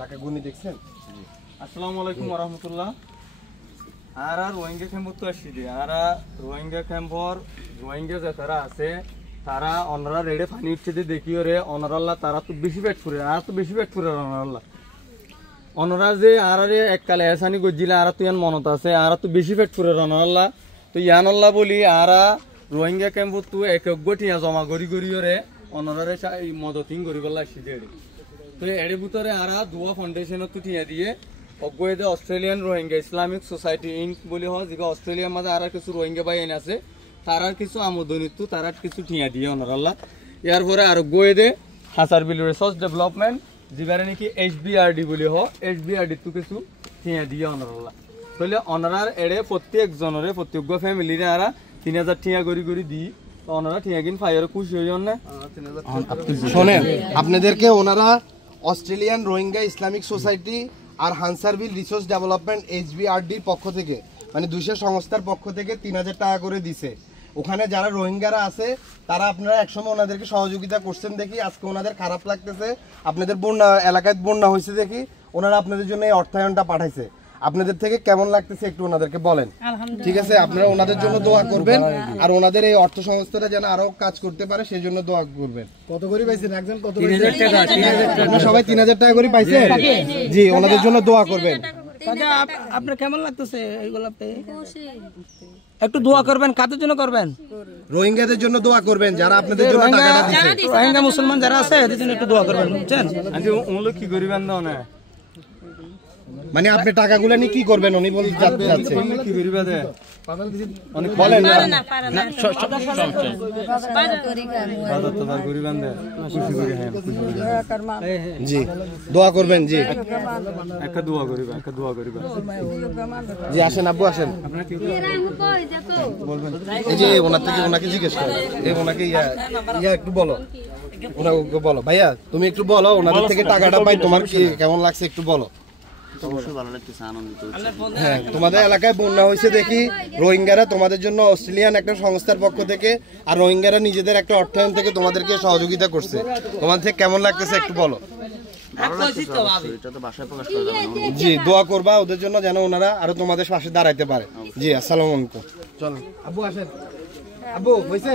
টাকা গুনি দেখছেন? আসসালামু আলাইকুম ওয়া রাহমাতুল্লাহ। আরা রোহিঙ্গা ক্যাম্পত তো আসিছে। আরা রোহিঙ্গা ক্যাম্পর রোহিঙ্গা যারা আছে তারা অনরা রেডে পানি উঠছে দেখিও রে অনরাল্লাহ তারা তো বেশি পেট ফুরে আর তো বেশি পেট ফুরে অনরাল্লাহ অনরা যে আরে এককালে এসানি গজিলা আর তো ইয়ান মনত আছে আর তো বেশি পেট ফুরে অনরাল্লাহ তো ইয়ানাল্লাহ বলি আরা রোহিঙ্গা ক্যাম্পত তো এক গঠিয়া জমা গড়ি গড়িও রে অনরারে মদতিং করিবলা আসিছে। তো এর ভিতরে আরা দুয়া ফাউন্ডেশন তো ঠিয়া দিয়ে অজ্ঞে Australian Rohingya Islamic society Inc বলি হয় যে অস্ট্রেলিয়ার মাঝে আর কিছু রোহিঙ্গা বাই এনে আছে তারার কিছু আমোদনিত তারার কিছু ঠিয়া দিয়ে অনারাল্লাহ ইয়ার পরে আর গয়ে দে হাসারবিল রিসোর্স ডেভেলপমেন্ট যেবারে নাকি HBRD বলি হয় HBRD তো কিছু ঠিয়া দিয়ে অনারাল্লাহ তাহলে অনারার এড়ে প্রত্যেক জনরে প্রত্যেক ফ্যামিলিরে আরা 3000 ঠিয়া গড়ি গড়ি দিই তো ওনারা ঠিয়া কিন ফায়ার খুশি হইও না। শোনেন, আপনাদেরকে ওনারা অস্ট্রেলিয়ান রোহিঙ্গা ইসলামিক সোসাইটি আর হানসারভিল রিসোর্স ডেভেলপমেন্ট HBRDর পক্ষ থেকে মানে 200 সংস্থার পক্ষ থেকে 3000 টাকা করে দিছে। ওখানে যারা রোহিঙ্গারা আছে তারা আপনারা একসময় ওনাদেরকে সহযোগিতা করছেন দেখি আজকে ওনাদের খারাপ লাগতেছে, আপনাদের বন্যা এলাকায় বন্যা হয়েছে দেখি ওনারা আপনাদের জন্য এই অর্থায়নটা পাঠাইছে। আপনাদের থেকে কেমন লাগতেছে একটু ওনাদেরকে বলেন, ঠিক আছে? আপনারা ওনাদের জন্য দোয়া করবেন আর ওনাদের এই অর্থ সংস্থাটা যেন আরো কাজ করতে পারে সেই জন্য দোয়া করবেন। কত করে পাইছেন একজন? কত? 3000 টাকা। আপনারা সবাই 3000 টাকা করে পাইছেন? জি, ওনাদের জন্য দোয়া করবেন। আপনার কেমন লাগতেছে এইগুলা পেয়ে? একটু দোয়া করবেন। কাদের জন্য করবেন? রোহিঙ্গাদের জন্য দোয়া করবেন যারা আপনাদের জন্য টাকাটা দিয়েছে। রোহিঙ্গা মুসলমান যারা আছে এদের জন্য একটু দোয়া করবেন, বুঝছেন? আজ ওগুলো কি করিবেন না মানে আপনি টাকাগুলো নিয়ে কি করবেন উনি বলতে যাচ্ছে কি করিবা দে অনেক বলেন না জি দোয়া করবেন। জি একটা দোয়া করিবা একটা দোয়া করিবা। জি আসেন আব্বু আসেন, বলবেন। এই যে ওনার থেকে ওনাকে জিজ্ঞেস করেন, এই ওনাকে ইয়া একটু বলো, ওনাকে বলো ভাইয়া তুমি একটু বলো ওনাদের থেকে টাকাটা পাই তোমার কি কেমন লাগছে একটু বলো। হ্যাঁ, তোমাদের এলাকায় বন্যা হয়েছে দেখি রোহিঙ্গারা তোমাদের জন্য অস্ট্রেলিয়ান একটা সংস্থার পক্ষ থেকে আর রোহিঙ্গারা নিজেদের একটা অর্থায়ন থেকে তোমাদেরকে সহযোগিতা করছে, তোমাদের থেকে কেমন লাগতেছে একটু বলো। জি দোয়া করবা ওদের জন্য যেন ওনারা আরো তোমাদের পাশে দাঁড়াইতে পারে। জি আসসালামু আলাইকুম। চলো আব্বু আসেন, আব্বু হয়েছে।